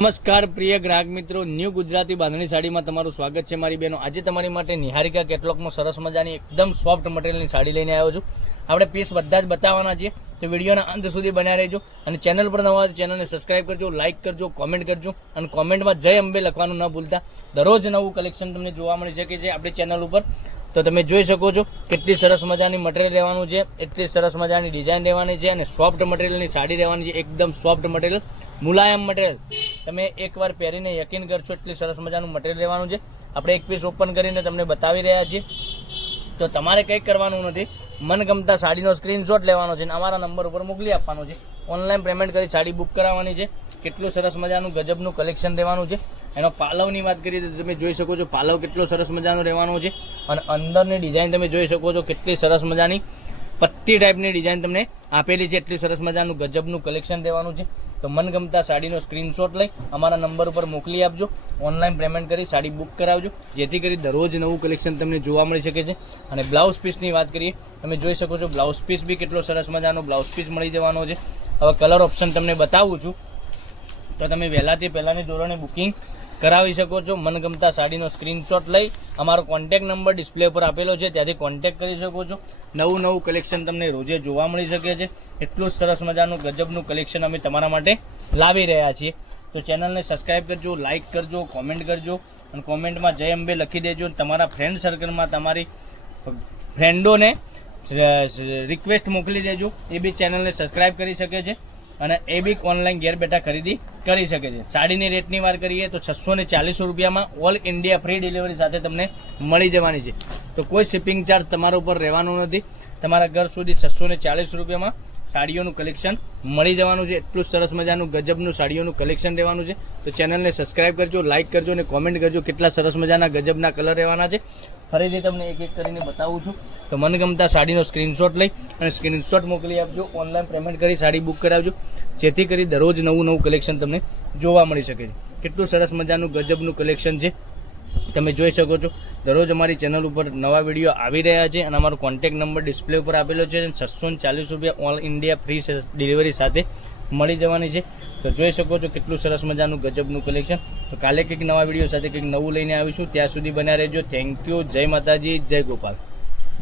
નમસ્કાર પ્રિય ગ્રાહક મિત્રો, ન્યૂ ગુજરાતી બાંધણી સાડીમાં તમારું સ્વાગત છે મારી બહેનો। આજે તમારી માટે નિહારિકા કેટલોગમાં સરસ મજાની એકદમ સોફ્ટ મટીરિયલની સાડી લઈને આવ્યો છું। આપણે પીસ બધા જ બતાવવાના છીએ, તો વિડીયોના અંત સુધી બન્યા રહેજો અને ચેનલ પર નવા હોય તો ચેનલને સબસ્ક્રાઇબ કરજો, લાઇક કરજો, કોમેન્ટ કરજો અને કોમેન્ટમાં જય અંબે લખવાનું ન ભૂલતા। દરરોજ નવું કલેક્શન તમને જોવા મળી શકે છે આપણી ચેનલ ઉપર। તો તમે જોઈ શકો છો કેટલી સરસ મજાની મટીરિયલ રહેવાનું છે, એટલી સરસ મજાની ડિઝાઇન રહેવાની છે અને સોફ્ટ મટીરિયલની સાડી રહેવાની છે, એકદમ સોફ્ટ મટીરિયલ, મુલાયમ મટીરિયલ। તમે એકવાર પહેરીને યકીન કરશો એટલી સરસ મજાનું મટીરિયલ રહેવાનું છે। આપણે એક પીસ ઓપન કરીને તમને બતાવી રહ્યા છીએ। તો તમારે કંઈ કરવાનું નથી, મનગમતા સાડીનો સ્ક્રીનશોટ લેવાનો છે અને અમારા નંબર ઉપર મોકલી આપવાનો છે। ઓનલાઈન પેમેન્ટ કરી સાડી બુક કરાવવાની છે। કેટલું સરસ મજાનું ગજબનું કલેક્શન રહેવાનું છે। એનો પાલવની વાત કરીએ તો તમે જોઈ શકો છો પાલવ કેટલો સરસ મજાનો રહેવાનો છે અને અંદરની ડિઝાઇન તમે જોઈ શકો છો કેટલી સરસ મજાની પટ્ટી ટાઈપની ડિઝાઇન તમને આપેલી છે। એટલી સરસ મજાનું ગજબનું કલેક્શન રહેવાનું છે। તો મનગમતા સાડીનો સ્ક્રીનશોટ લઈ અમારા નંબર ઉપર મોકલી આપજો, ઓનલાઈન પેમેન્ટ કરી સાડી બુક કરાવજો, જેથી કરી દરરોજ નવું કલેક્શન તમને જોવા મળી શકે છે। અને બ્લાઉઝ પીસની વાત કરીએ, તમે જોઈ શકો છો બ્લાઉઝ પીસ બી કેટલો સરસ મજાનો બ્લાઉઝ પીસ મળી જવાનો છે। હવે કલર ઓપ્શન તમને બતાવું છું, તો તમે વહેલાથી પહેલાંની ધોરણે બુકિંગ કરાવી શકો છો। મનગમતા સાડીનો સ્ક્રીનશોટ લઈ અમારો કોન્ટેક્ટ નંબર ડિસ્પ્લે પર આપેલો છે, ત્યાંથી કોન્ટેક્ટ કરી શકો છો। નવું કલેક્શન તમને રોજે જોવા મળી શકે છે। એટલું સરસ મજાનું ગજબનું કલેક્શન અમે તમારા માટે લાવી રહ્યા છીએ। તો ચેનલને સબસ્ક્રાઈબ કરજો, લાઇક કરજો, કોમેન્ટ કરજો અને કોમેન્ટમાં જય અંબે લખી દેજો। તમારા ફ્રેન્ડ સર્કલમાં તમારી ફ્રેન્ડોને રિક્વેસ્ટ મોકલી દેજો, એ બી ચેનલને સબસ્ક્રાઈબ કરી શકે છે અને એ બી ઓનલાઈન ઘેર બેઠા ખરીદી કરી શકે છે। સાડીની રેટની વાત કરીએ તો 640 રૂપિયામાં ઓલ ઇન્ડિયા ફ્રી ડિલિવરી સાથે તમને મળી જવાની છે। તો કોઈ શિપિંગ ચાર્જ તમારા ઉપર રહેવાનું નથી, તમારા ઘર સુધી 640 રૂપિયામાં સાડીઓનું કલેક્શન મળી જવાનું છે। એટલું સરસ મજાનું ગજબનું સાડીઓનું કલેક્શન રહેવાનું છે। તો ચેનલને સબસ્ક્રાઈબ કરજો, લાઇક કરજો અને કોમેન્ટ કરજો કેટલા સરસ મજાના ગજબના કલર રહેવાના છે। ફરીથી તમને એક એક કરીને બતાવું છું। તો મનગમતા સાડીનો સ્ક્રીનશોટ લઈ અને સ્ક્રીનશોટ મોકલી આપજો, ઓનલાઈન પેમેન્ટ કરી સાડી બુક કરાવજો, જેથી કરી દરરોજ નવું કલેક્શન તમને જોવા મળી શકે છે। કેટલું સરસ મજાનું ગજબનું કલેક્શન છે, તમે જોઈ શકો છો। દરરોજ અમારી ચેનલ ઉપર નવા વિડીયો આવી રહ્યા છે અને અમારો કોન્ટેક્ટ નંબર ડિસ્પ્લે ઉપર આપેલો છે। 640 રૂપિયા ઓલ ઇન્ડિયા ફ્રી ડિલિવરી સાથે મળી જવાની છે। તો જોઈ શકો છો કેટલું સરસ મજાનું ગજબનું કલેક્શન। તો કાલે કંઈક નવા વિડીયો સાથે કંઈક નવું લઈને આવીશું, ત્યાં સુધી બન્યા રહેજો। થેન્ક યુ, જય માતાજી, જય ગોપાલ।